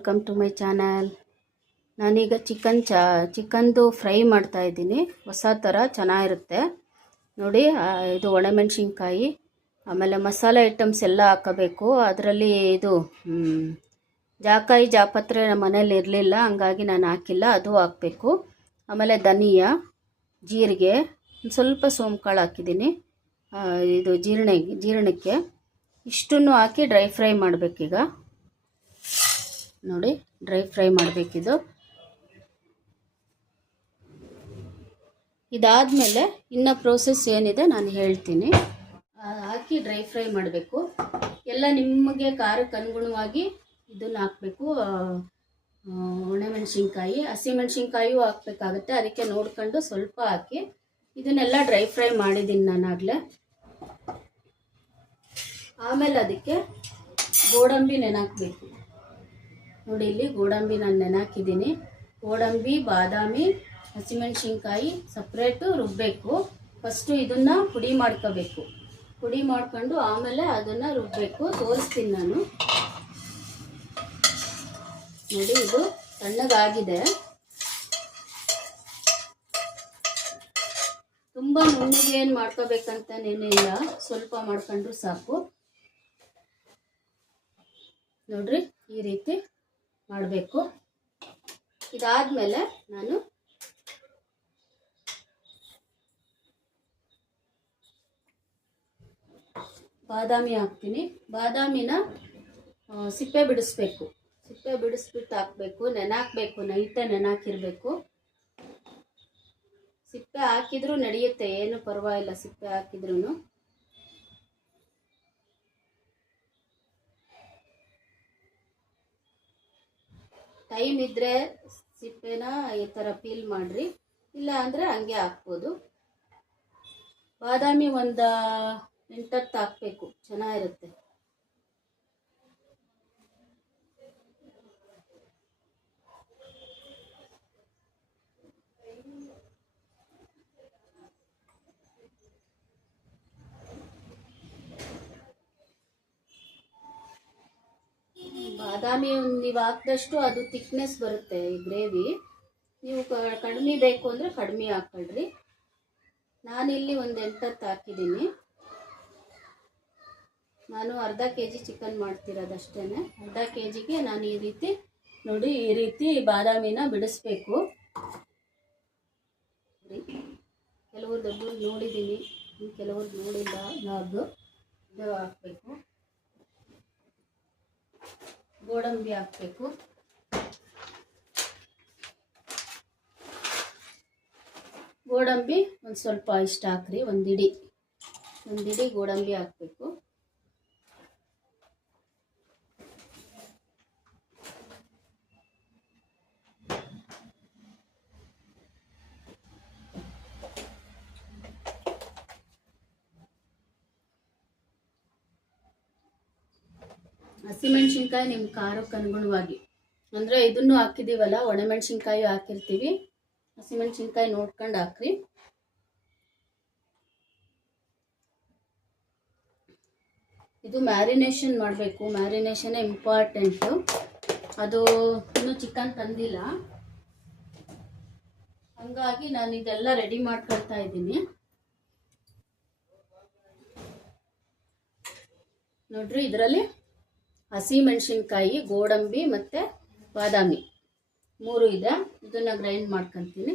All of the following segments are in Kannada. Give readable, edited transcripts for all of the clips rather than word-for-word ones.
Welcome to my channel. ನಾನೀಗ ಚಿಕನ್ದು ಫ್ರೈ ಮಾಡ್ತಾ ಇದ್ದೀನಿ. ಹೊಸ ಥರ ಚೆನ್ನಾಗಿರುತ್ತೆ ನೋಡಿ. ಇದು ಒಣಮೆಣಸಿನ್ಕಾಯಿ, ಆಮೇಲೆ ಮಸಾಲೆ ಐಟಮ್ಸ್ ಎಲ್ಲ ಹಾಕಬೇಕು. ಅದರಲ್ಲಿ ಇದು ಜಾಕಾಯಿ ಜಾಪತ್ರೆ ನಮ್ಮ ಮನೇಲಿ ಇರಲಿಲ್ಲ, ಹಂಗಾಗಿ ನಾನು ಹಾಕಿಲ್ಲ, ಅದು ಹಾಕಬೇಕು. ಆಮೇಲೆ ಧನಿಯಾ, ಜೀರಿಗೆ, ಒಂದು ಸ್ವಲ್ಪ ಸೋಂಕಾಳು ಹಾಕಿದ್ದೀನಿ, ಇದು ಜೀರ್ಣಕ್ಕೆ. ಇಷ್ಟನ್ನು ಹಾಕಿ ಡ್ರೈ ಫ್ರೈ ಮಾಡಬೇಕೀಗ ನೋಡಿ. ಡ್ರೈ ಫ್ರೈ ಮಾಡಬೇಕಿದು. ಇದಾದಮೇಲೆ ಇನ್ನು ಪ್ರೋಸೆಸ್ ಏನಿದೆ ನಾನು ಹೇಳ್ತೀನಿ. ಹಾಕಿ ಡ್ರೈ ಫ್ರೈ ಮಾಡಬೇಕು ಎಲ್ಲ. ನಿಮಗೆ ಖಾರಕ್ಕೆ ಅನುಗುಣವಾಗಿ ಇದನ್ನು ಹಾಕಬೇಕು. ಒಣಮೆಣಸಿನ್ಕಾಯಿ, ಹಸಿಮೆಣಸಿನ್ಕಾಯಿಯೂ ಹಾಕಬೇಕಾಗುತ್ತೆ, ಅದಕ್ಕೆ ನೋಡ್ಕೊಂಡು ಸ್ವಲ್ಪ ಹಾಕಿ. ಇದನ್ನೆಲ್ಲ ಡ್ರೈ ಫ್ರೈ ಮಾಡಿದ್ದೀನಿ ನಾನಾಗಲೇ. ಆಮೇಲೆ ಅದಕ್ಕೆ ಗೋಡಂಬಿ ನೆನಾಕಬೇಕು ನೋಡಿ. ಇಲ್ಲಿ ಗೋಡಂಬಿ ನಾನು ನೆನಾಕಿದ್ದೀನಿ. ಗೋಡಂಬಿ, ಬಾದಾಮಿ, ಹಸಿಮೆಣಸಿನ್ಕಾಯಿ ಸಪ್ರೇಟು ರುಬ್ಬಬೇಕು. ಫಸ್ಟು ಇದನ್ನು ಪುಡಿ ಮಾಡ್ಕೋಬೇಕು. ಪುಡಿ ಮಾಡ್ಕೊಂಡು ಆಮೇಲೆ ಅದನ್ನು ರುಬ್ಬಬೇಕು. ತೋರಿಸ್ತೀನಿ ನಾನು ನೋಡಿ. ಇದು ತಣ್ಣಗಾಗಿದೆ. ತುಂಬ ನುಣ್ಣಗೆ ಏನು ಮಾಡ್ಕೋಬೇಕಂತನೇನಿಲ್ಲ, ಸ್ವಲ್ಪ ಮಾಡ್ಕೊಂಡ್ರು ಸಾಕು ನೋಡ್ರಿ. ಈ ರೀತಿ ಮಾಡಬೇಕು. ಇದಾದಮೇಲೆ ನಾನು ಬಾದಾಮಿ ಹಾಕ್ತೀನಿ. ಬಾದಾಮಿನ ಸಿಪ್ಪೆ ಬಿಡಿಸ್ಬೇಕು. ಸಿಪ್ಪೆ ಬಿಡಿಸ್ಬಿಟ್ಟು ಹಾಕಬೇಕು. ನೆನಾಕಬೇಕು, ನೈಟೇ ನೆನಾಕಿರಬೇಕು. ಸಿಪ್ಪೆ ಹಾಕಿದ್ರೂ ನಡೆಯುತ್ತೆ, ಏನು ಪರವಾಗಿಲ್ಲ ಸಿಪ್ಪೆ ಹಾಕಿದ್ರೂ. ಟೈಮ್ ಇದ್ದರೆ ಸಿಪ್ಪೆನ ಈ ಥರ ಪೀಲ್ ಮಾಡಿರಿ, ಇಲ್ಲ ಅಂದರೆ ಹಂಗೆ ಹಾಕ್ಬೋದು. ಬಾದಾಮಿ ಒಂದು 8-10 ಹಾಕಬೇಕು, ಚೆನ್ನಾಗಿರುತ್ತೆ. ಬಾದಾಮಿ ನೀವು ಹಾಕಿದಷ್ಟು ಅದು ಥಿಕ್ನೆಸ್ ಬರುತ್ತೆ ಈ ಗ್ರೇವಿ. ನೀವು ಕಡಿಮೆ ಬೇಕು ಅಂದರೆ ಕಡಿಮೆ ಹಾಕ್ಕೊಳ್ರಿ. ನಾನಿಲ್ಲಿ ಒಂದು 8-10 ಹಾಕಿದ್ದೀನಿ. ನಾನು ಅರ್ಧ kg ಚಿಕನ್ ಮಾಡ್ತಿರೋದಷ್ಟೇ. ಅರ್ಧ kgಗೆ ನಾನು ಈ ರೀತಿ ನೋಡಿ, ಈ ರೀತಿ ಬಾದಾಮಿನ ಬಿಡಿಸ್ಬೇಕು. ಕೆಲವರು ದೊಡ್ಡ ನೋಡಿದ್ದೀನಿ, ಕೆಲವರು ನೋಡಿಲ್ಲ. ಅದು ಹಾಕಬೇಕು. ಗೋಡಂಬಿ ಹಾಕಬೇಕು. ಗೋಡಂಬಿ ಒಂದು ಸ್ವಲ್ಪ ಇಷ್ಟ ಹಾಕ್ರಿ, ಒಂದಿಡಿ ಗೋಡಂಬಿ ಹಾಕಬೇಕು. ಹಸಿಮೆಣಸಿನ್ಕಾಯಿ ನಿಮ್ಮ ಖಾರಕ್ಕೆ ಅನುಗುಣವಾಗಿ, ಅಂದರೆ ಇದನ್ನು ಹಾಕಿದ್ದೀವಲ್ಲ, ಒಣಮೆಣಸಿನ್ಕಾಯಿ ಹಾಕಿರ್ತೀವಿ, ಹಸಿಮೆಣಸಿನ್ಕಾಯಿ ನೋಡ್ಕೊಂಡು ಹಾಕ್ರಿ. ಇದು ಮ್ಯಾರಿನೇಷನ್ ಮಾಡಬೇಕು. ಮ್ಯಾರಿನೇಷನ್ನೇ ಇಂಪಾರ್ಟೆಂಟು. ಅದು ಇನ್ನೂ ಚಿಕನ್ ತಂದಿಲ್ಲ, ಹಂಗಾಗಿ ನಾನು ಇದೆಲ್ಲ ರೆಡಿ ಮಾಡ್ಕೊಳ್ತಾ ಇದ್ದೀನಿ ನೋಡ್ರಿ. ಇದರಲ್ಲಿ ಹಸಿಮೆಣಸಿನ್ಕಾಯಿ, ಗೋಡಂಬಿ ಮತ್ತು ಬಾದಾಮಿ 3 ಇದೆ. ಇದನ್ನು ಗ್ರೈಂಡ್ ಮಾಡ್ಕೊತೀನಿ.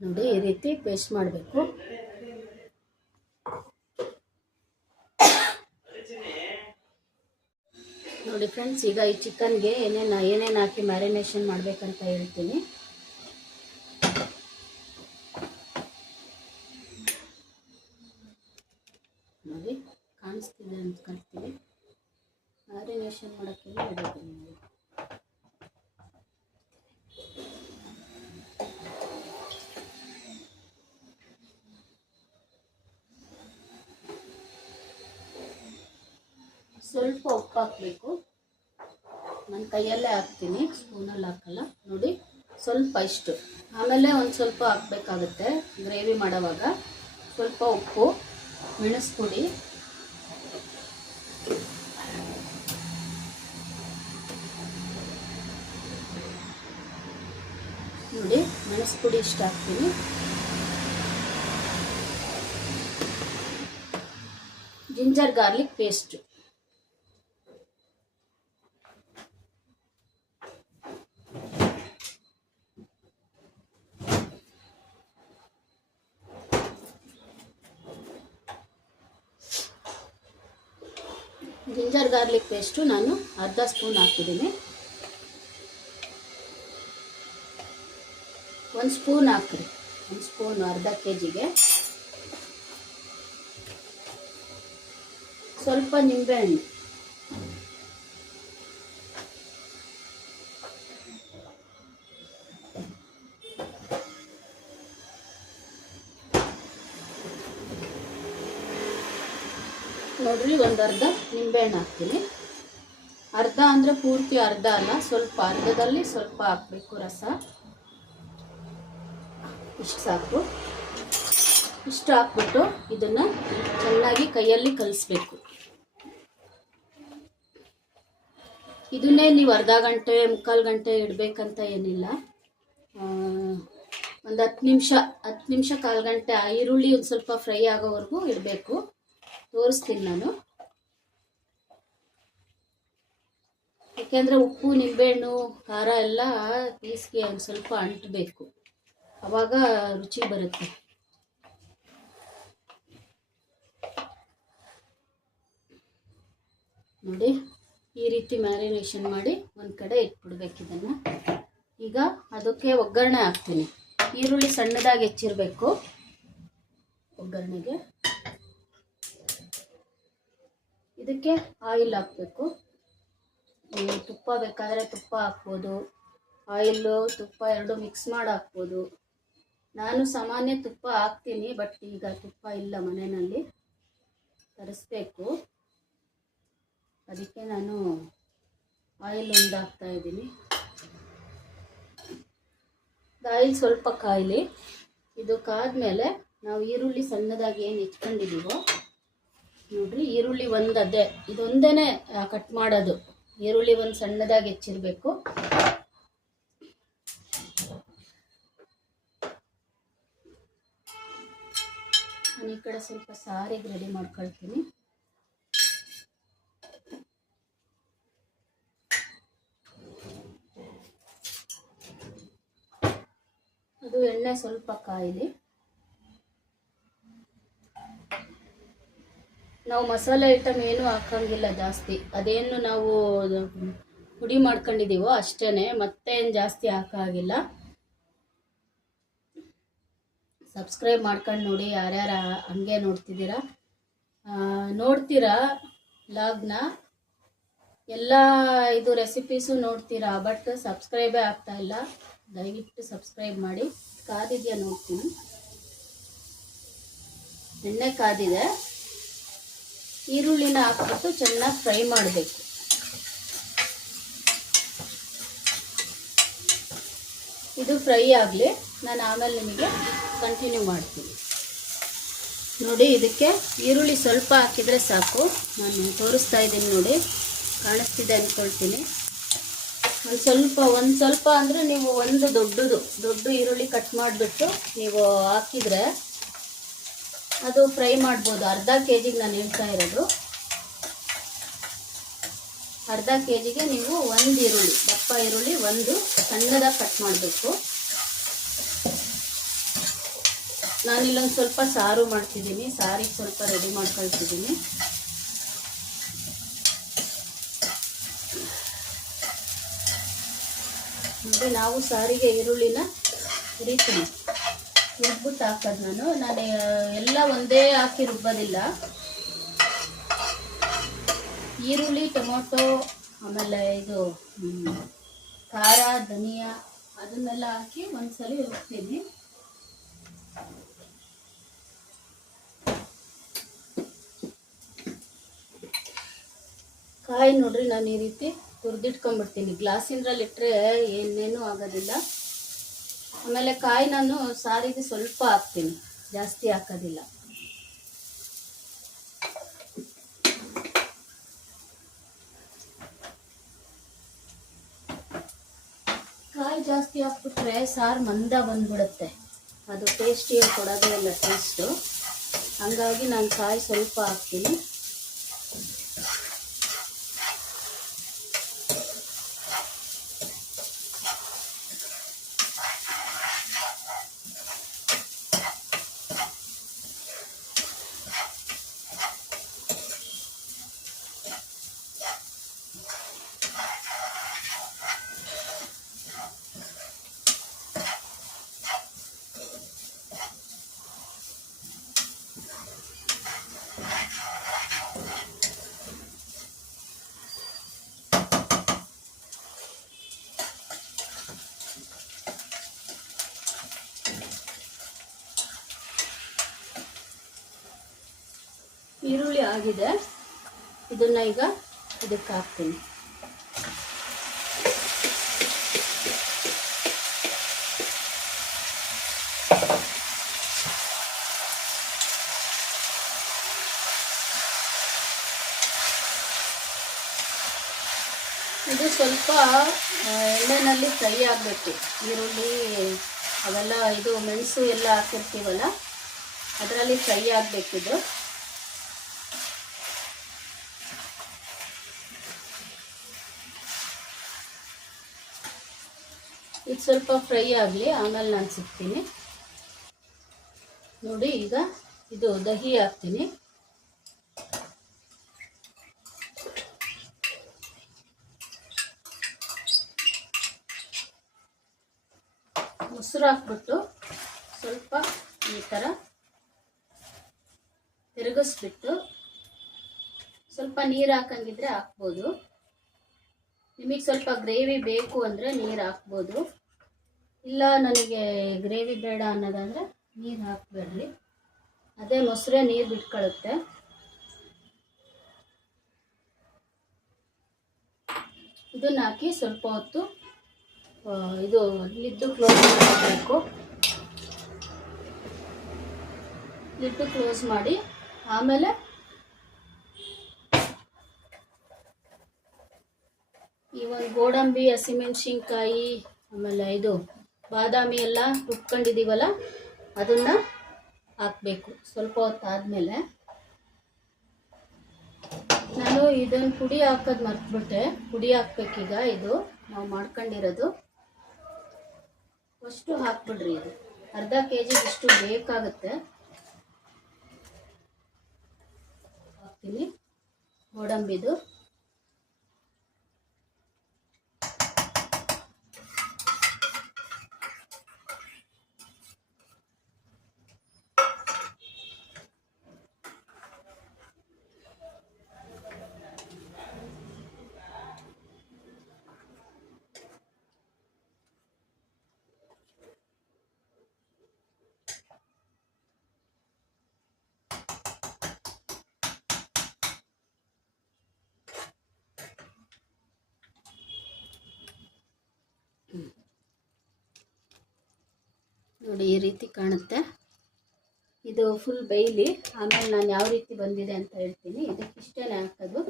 ನೋಡಿ, ಈ ರೀತಿ ಪೇಸ್ಟ್ ಮಾಡಬೇಕು. ನೋಡಿ ಫ್ರೆಂಡ್ಸ್, ಈಗ ಈ ಚಿಕನ್ಗೆ ಏನೇನು ಹಾಕಿ ಮ್ಯಾರಿನೇಷನ್ ಮಾಡಬೇಕಂತ ಹೇಳ್ತೀನಿ. ನೋಡಿ, ಕಾಣಿಸ್ತಿದೆ ಅಂದ್ಕೊಳ್ತೀನಿ. ಮ್ಯಾರಿನೇಷನ್ ಮಾಡೋಕ್ಕೆಲ್ಲ ಇಡೋದು ನೋಡಿ. ಸ್ವಲ್ಪ ಉಪ್ಪು ಹಾಕಬೇಕು. ನಾನು ಕೈಯಲ್ಲೇ ಹಾಕ್ತೀನಿ, ಸ್ಪೂನಲ್ಲಿ ಹಾಕಲ್ಲ ನೋಡಿ. ಸ್ವಲ್ಪ ಇಷ್ಟು, ಆಮೇಲೆ ಒಂದು ಸ್ವಲ್ಪ ಹಾಕಬೇಕಾಗುತ್ತೆ ಗ್ರೇವಿ ಮಾಡೋವಾಗ. ಸ್ವಲ್ಪ ಉಪ್ಪು, ಮೆಣಸು ಪುಡಿ, ನೋಡಿ ಮೆಣಸು ಪುಡಿ ಇಷ್ಟ ಹಾಕ್ತೀನಿ. Ginger garlic paste, ginger garlic paste ನಾನು ಅರ್ಧ ಸ್ಪೂನ್ ಹಾಕಿದ್ದೀನಿ. 1 ಸ್ಪೂನ್ ಹಾಕ್ರಿ, 1 ಸ್ಪೂನ್ ಅರ್ಧ kgಗೆ. ಸ್ವಲ್ಪ ನಿಂಬೆಹಣ್ಣು, ನೋಡ್ರಿ ಒಂದು ಅರ್ಧ ನಿಂಬೆಹಣ್ಣು ಹಾಕ್ತೀನಿ. ಅರ್ಧ ಅಂದರೆ ಪೂರ್ತಿ ಅರ್ಧ ಅಲ್ಲ, ಸ್ವಲ್ಪ ಅರ್ಧದಲ್ಲಿ ಸ್ವಲ್ಪ ಹಾಕಬೇಕು ರಸ. ಇಷ್ಟು ಸಾಕು. ಇಷ್ಟು ಹಾಕ್ಬಿಟ್ಟು ಇದನ್ನು ಚೆನ್ನಾಗಿ ಕೈಯಲ್ಲಿ ಕಲಿಸ್ಬೇಕು. ಇದನ್ನೇ ನೀವು ಅರ್ಧ ಗಂಟೆ ಮುಕ್ಕಾಲು ಗಂಟೆ ಇಡಬೇಕಂತ ಏನಿಲ್ಲ. ಒಂದು 10 ನಿಮಿಷ ಕಾಲು ಗಂಟೆ ಆ ಈರುಳ್ಳಿ ಒಂದು ಸ್ವಲ್ಪ ಫ್ರೈ ಆಗೋವರೆಗೂ ಇಡಬೇಕು. ತೋರಿಸ್ತೀನಿ ನಾನು. ಯಾಕೆಂದರೆ ಉಪ್ಪು ನಿಂಬೆಹಣ್ಣು ಖಾರ ಎಲ್ಲ ಪೀಸ್ಗೆ ಒಂದು ಸ್ವಲ್ಪ ಅಂಟಬೇಕು, ಆವಾಗ ರುಚಿ ಬರುತ್ತೆ. ನೋಡಿ ಈ ರೀತಿ ಮ್ಯಾರಿನೇಷನ್ ಮಾಡಿ ಒಂದು ಕಡೆ ಇಟ್ಬಿಡ್ಬೇಕು ಇದನ್ನು. ಈಗ ಅದಕ್ಕೆ ಒಗ್ಗರಣೆ ಹಾಕ್ತೀನಿ. ಈರುಳ್ಳಿ ಸಣ್ಣದಾಗಿ ಹೆಚ್ಚಿರಬೇಕು ಒಗ್ಗರಣೆಗೆ. ಇದಕ್ಕೆ ಆಯಿಲ್ ಹಾಕಬೇಕು. ತುಪ್ಪ ಬೇಕಾದರೆ ತುಪ್ಪ ಹಾಕ್ಬೋದು, ಆಯಿಲು ತುಪ್ಪ ಎರಡು ಮಿಕ್ಸ್ ಮಾಡಿ ಹಾಕ್ಬೋದು. ನಾನು ಸಾಮಾನ್ಯ ತುಪ್ಪ ಹಾಕ್ತೀನಿ, ಬಟ್ ಈಗ ತುಪ್ಪ ಇಲ್ಲ ಮನೆಯಲ್ಲಿ, ತರಿಸ್ಬೇಕು. ಅದಕ್ಕೆ ನಾನು ಆಯಿಲ್ ಒಂದು ಹಾಕ್ತಾಯಿದ್ದೀನಿ. ಆಯಿಲ್ ಸ್ವಲ್ಪ ಕಾಯಲಿ. ಇದು ಕಾದ್ಮೇಲೆ ನಾವು ಈರುಳ್ಳಿ ಸಣ್ಣದಾಗಿ ಏನು ಹೆಚ್ಕೊಂಡಿದ್ದೀವೋ ನೋಡ್ರಿ, ಈರುಳ್ಳಿ ಒಂದು ಅದೇ ಇದೊಂದೇ ಕಟ್ ಮಾಡೋದು. ಈರುಳ್ಳಿ ಒಂದು ಸಣ್ಣದಾಗಿ ಹೆಚ್ಚಿರಬೇಕು. ನಾನು ಈ ಕಡೆ ಸ್ವಲ್ಪ ಸಾರಿಗೆ ರೆಡಿ ಮಾಡ್ಕೊಳ್ತೀನಿ. ಅದು ಎಣ್ಣೆ ಸ್ವಲ್ಪ ಕಾಯಿಲಿ. ನಾವು ಮಸಾಲೆ ಐಟಮ್ ಏನೂ ಹಾಕಂಗಿಲ್ಲ ಜಾಸ್ತಿ. ಅದೇನು ನಾವು ಪುಡಿ ಮಾಡ್ಕೊಂಡಿದ್ದೀವೋ ಅಷ್ಟೇ, ಮತ್ತೇನು ಜಾಸ್ತಿ ಹಾಕಾಗಿಲ್ಲ. ಸಬ್ಸ್ಕ್ರೈಬ್ ಮಾಡ್ಕೊಂಡು ನೋಡಿ, ಯಾರ್ಯಾರು ಹಂಗೆ ನೋಡ್ತೀರಾ ಲಾಗ್ನ, ಎಲ್ಲ ಇದು ರೆಸಿಪೀಸು ನೋಡ್ತೀರಾ, ಬಟ್ ಸಬ್ಸ್ಕ್ರೈಬೇ ಆಗ್ತಾಯಿಲ್ಲ. ದಯವಿಟ್ಟು ಸಬ್ಸ್ಕ್ರೈಬ್ ಮಾಡಿ. ಕಾದಿದೆಯಾ ನೋಡ್ತೀನಿ. ಎಣ್ಣೆ ಕಾದಿದೆ. ಈರುಳ್ಳಿನ ಹಾಕ್ಬಿಟ್ಟು ಚೆನ್ನಾಗಿ ಫ್ರೈ ಮಾಡಬೇಕು. ಇದು ಫ್ರೈ ಆಗಲಿ, ನಾನು ಆಮೇಲೆ ನಿಮಗೆ ಕಂಟಿನ್ಯೂ ಮಾಡ್ತೀನಿ. ನೋಡಿ ಇದಕ್ಕೆ ಈರುಳ್ಳಿ ಸ್ವಲ್ಪ ಹಾಕಿದರೆ ಸಾಕು. ನಾನು ತೋರಿಸ್ತಾ ಇದ್ದೀನಿ ನೋಡಿ, ಕಾಣಿಸ್ತಿದೆ ಅಂದ್ಕೊಳ್ತೀನಿ. ಒಂದು ಸ್ವಲ್ಪ ಅಂದರೆ ನೀವು ಒಂದು ದೊಡ್ಡ ಈರುಳ್ಳಿ ಕಟ್ ಮಾಡಿಬಿಟ್ಟು ನೀವು ಹಾಕಿದರೆ ಅದು ಫ್ರೈ ಮಾಡ್ಬೋದು. ಅರ್ಧ kgಗೆ ನಾನು ಹೇಳ್ತಾ ಇರೋದು. ಅರ್ಧ kgಗೆ ನೀವು ಒಂದು ಈರುಳ್ಳಿ, ದಪ್ಪ ಈರುಳ್ಳಿ ಒಂದು ಸಣ್ಣದಾಗಿ ಕಟ್ ಮಾಡಬೇಕು. ನಾನಿಲ್ಲೊಂದು ಸ್ವಲ್ಪ ಸಾರು ಮಾಡ್ತಿದ್ದೀನಿ, ಸಾರಿಗೆ ಸ್ವಲ್ಪ ರೆಡಿ ಮಾಡ್ಕೊಳ್ತಿದ್ದೀನಿ. ಅಂದರೆ ನಾವು ಸಾರಿಗೆ ಈರುಳ್ಳಿನ ಹುರಿತೀನಿ, ರುಬ್ಬಿಟ್ಟು ಹಾಕೋದು. ನಾನು ಎಲ್ಲ ಒಂದೇ ಹಾಕಿ ರುಬ್ಬೋದಿಲ್ಲ. ಈರುಳ್ಳಿ, ಟೊಮೊಟೊ, ಆಮೇಲೆ ಇದು ಖಾರ, ಧನಿಯಾ ಅದನ್ನೆಲ್ಲ ಹಾಕಿ ಒಂದ್ಸಲಿ ರುಬ್ತೀನಿ. ಕಾಯಿ ನೋಡ್ರಿ, ನಾನು ಈ ರೀತಿ ತುರಿದಿಟ್ಕೊಂಡ್ಬಿಡ್ತೀನಿ. ಗ್ಲಾಸಿಂದ್ರಲ್ಲಿ ಇಟ್ಟರೆ ಏನೇನೂ ಆಗೋದಿಲ್ಲ. ಆಮೇಲೆ ಕಾಯಿ ನಾನು ಸಾರಿಗೆ ಸ್ವಲ್ಪ ಹಾಕ್ತೀನಿ, ಜಾಸ್ತಿ ಹಾಕೋದಿಲ್ಲ. ಕಾಯಿ ಜಾಸ್ತಿ ಹಾಕ್ಬಿಟ್ರೆ ಸಾರು ಮಂದ ಬಂದ್ಬಿಡುತ್ತೆ, ಅದು ಟೇಸ್ಟಿಯಾಗಿ ಕೊಡೋದೇ ಇಲ್ಲ ಟೇಸ್ಟು. ಹಾಗಾಗಿ ನಾನು ಕಾಯಿ ಸ್ವಲ್ಪ ಹಾಕ್ತೀನಿ. ಈರುಳ್ಳಿ ಆಗಿದೆ, ಇದನ್ನ ಈಗ ಇದಕ್ಕೆ ಹಾಕ್ತೀನಿ. ಇದು ಸ್ವಲ್ಪ ಎಣ್ಣೆಯಲ್ಲಿ ಫ್ರೈ ಆಗಬೇಕು. ಈರುಳ್ಳಿ ಅವೆಲ್ಲ ಇದು ಮೆಣಸು ಎಲ್ಲ ಹಾಕಿರ್ತೀವಲ್ಲ ಅದರಲ್ಲಿ ಫ್ರೈ ಆಗಬೇಕಿದು. ಇದು ಸ್ವಲ್ಪ ಫ್ರೈ ಆಗಲಿ, ಆಮೇಲೆ ನಾನು ಸಿಗ್ತೀನಿ. ನೋಡಿ ಈಗ ಇದು ದಹಿ ಹಾಕ್ತೀನಿ. ಮೊಸರು ಹಾಕ್ಬಿಟ್ಟು ಸ್ವಲ್ಪ ಈ ಥರ ತಿರುಗಿಸ್ಬಿಟ್ಟು ಸ್ವಲ್ಪ ನೀರು ಹಾಕಂಗಿದ್ರೆ ಹಾಕ್ಬೋದು. ನಿಮಗೆ ಸ್ವಲ್ಪ ಗ್ರೇವಿ ಬೇಕು ಅಂದರೆ ನೀರು ಹಾಕ್ಬೋದು, ಇಲ್ಲ ನನಗೆ ಗ್ರೇವಿ ಬೇಡ ಅನ್ನೋದಾದರೆ ನೀರು ಹಾಕಬೇಡ್ರಿ, ಅದೇ ಮೊಸರೇ ನೀರು ಬಿಟ್ಕೊಳ್ಳುತ್ತೆ. ಇದನ್ನ ಹಾಕಿ ಸ್ವಲ್ಪ ಹೊತ್ತು ಇದು ಲಿಡ್ಡು ಕ್ಲೋಸ್ ಮಾಡಬೇಕು. ಲಿಡ್ಡು ಕ್ಲೋಸ್ ಮಾಡಿ ಆಮೇಲೆ ಈ ಒಂದು ಗೋಡಂಬಿ, ಹಸಿಮೆಣಸಿನ್ಕಾಯಿ, ಆಮೇಲೆ ಇದು ಬಾದಾಮಿ ಎಲ್ಲ ರುಬ್ಕೊಂಡಿದ್ದೀವಲ್ಲ ಅದನ್ನು ಹಾಕಬೇಕು. ಸ್ವಲ್ಪ ಹೊತ್ತು ಆದಮೇಲೆ ನಾನು ಇದನ್ನು ಪುಡಿ ಹಾಕೋದು ಮರ್ತ್ಬಿಟ್ಟೆ, ಪುಡಿ ಹಾಕ್ಬೇಕೀಗ. ಇದು ನಾವು ಮಾಡ್ಕೊಂಡಿರೋದು ಅಷ್ಟು ಹಾಕ್ಬಿಡ್ರಿ. ಇದು ಅರ್ಧ kg ಇಷ್ಟು ಬೇಕಾಗುತ್ತೆ. ಹಾಕ್ತೀನಿ ಗೋಡಂಬಿದು. ನೋಡಿ ಈ ರೀತಿ ಕಾಣುತ್ತೆ. ಇದು ಫುಲ್ ಬೇಯಲಿ, ಆಮೇಲೆ ನಾನು ಯಾವ ರೀತಿ ಬಂದಿದೆ ಅಂತ ಹೇಳ್ತೀನಿ. ಇದಕ್ಕೆ ಇಷ್ಟೇ ಹಾಕೋದು.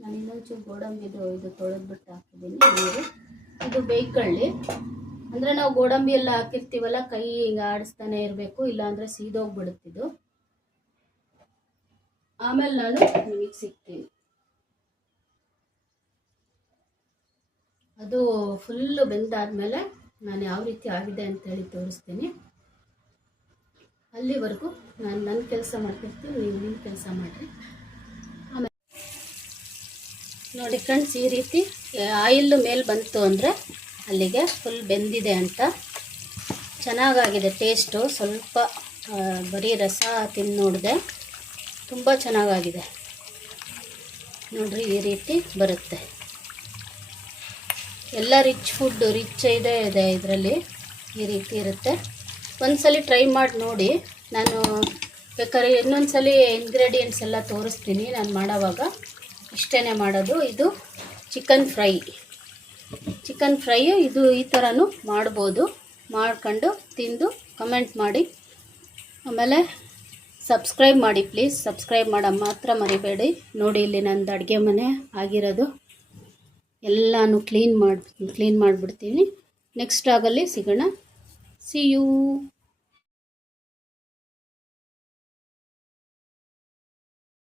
ನಾನು ಇನ್ನೊಂಚೂರು ಗೋಡಂಬಿದು ಇದು ತೊಳೆದ್ಬಿಟ್ಟು ಹಾಕಿದ್ದೀನಿ ನೀರು. ಇದು ಬೇಯ್ಕೊಳ್ಳಿ, ಅಂದರೆ ನಾವು ಗೋಡಂಬಿ ಎಲ್ಲ ಹಾಕಿರ್ತೀವಲ್ಲ, ಕೈ ಹಿಂಗೆ ಆಡಿಸ್ತಾನೆ ಇರಬೇಕು, ಇಲ್ಲಾಂದರೆ ಸೀದೋಗ್ಬಿಡುತ್ತಿದ್ದು. ಆಮೇಲೆ ನಾನು ನಿಮಗೆ ಸಿಗ್ತೀನಿ. ಅದು ಫುಲ್ಲು ಬೆಂದಾದ್ಮೇಲೆ ನಾನು ಯಾವ ರೀತಿ ಆಗಿದೆ ಅಂತೇಳಿ ತೋರಿಸ್ತೀನಿ. ಅಲ್ಲಿವರೆಗೂ ನಾನು ನನ್ನ ಕೆಲಸ ಮಾಡ್ತಿರ್ತೀನಿ, ನೀವು ನಿಮ್ಮ ಕೆಲಸ ಮಾಡಿರಿ. ಆಮೇಲೆ ನೋಡಿ ಫ್ರೆಂಡ್ಸ್, ಈ ರೀತಿ ಆಯಿಲ್ ಮೇಲೆ ಬಂತು ಅಂದರೆ ಅಲ್ಲಿಗೆ ಫುಲ್ ಬೆಂದಿದೆ ಅಂತ. ಚೆನ್ನಾಗಾಗಿದೆ ಟೇಸ್ಟು. ಸ್ವಲ್ಪ ಬರೀ ರಸ ತಿಂದು ನೋಡಿದೆ, ತುಂಬ ಚೆನ್ನಾಗಾಗಿದೆ. ನೋಡಿರಿ ಈ ರೀತಿ ಬರುತ್ತೆ. ಎಲ್ಲ ರಿಚ್ ಫುಡ್, ರಿಚ್ ಇದೆ ಇದರಲ್ಲಿ, ಈ ರೀತಿ ಇರುತ್ತೆ. ಒಂದ್ಸಲಿ ಟ್ರೈ ಮಾಡಿ ನೋಡಿ. ನಾನು ಬೇಕಾದ್ರೆ ಇನ್ನೊಂದ್ಸಲಿ ಇಂಗ್ರೀಡಿಯೆಂಟ್ಸ್ ಎಲ್ಲ ತೋರಿಸ್ತೀನಿ ನಾನು ಮಾಡೋವಾಗ. ಇಷ್ಟೇ ಮಾಡೋದು. ಇದು ಚಿಕನ್ ಫ್ರೈ. ಇದು ಈ ಥರನೂ ಮಾಡ್ಬೋದು. ಮಾಡ್ಕೊಂಡು ತಿಂದು ಕಮೆಂಟ್ ಮಾಡಿ. ಆಮೇಲೆ ಸಬ್ಸ್ಕ್ರೈಬ್ ಮಾಡಿ ಪ್ಲೀಸ್. ಸಬ್ಸ್ಕ್ರೈಬ್ ಮಾಡೋ ಮಾತ್ರ ಮರಿಬೇಡಿ. ನೋಡಿ ಇಲ್ಲಿ ನಂದು ಅಡುಗೆ ಮನೆ ಆಗಿರೋದು. ಎಲ್ಲನೂ ಕ್ಲೀನ್ ಮಾಡಿಬಿಡ್ತೀನಿ. ನೆಕ್ಸ್ಟ್ ಆಗಲ್ಲಿ ಸಿಗೋಣ. See you.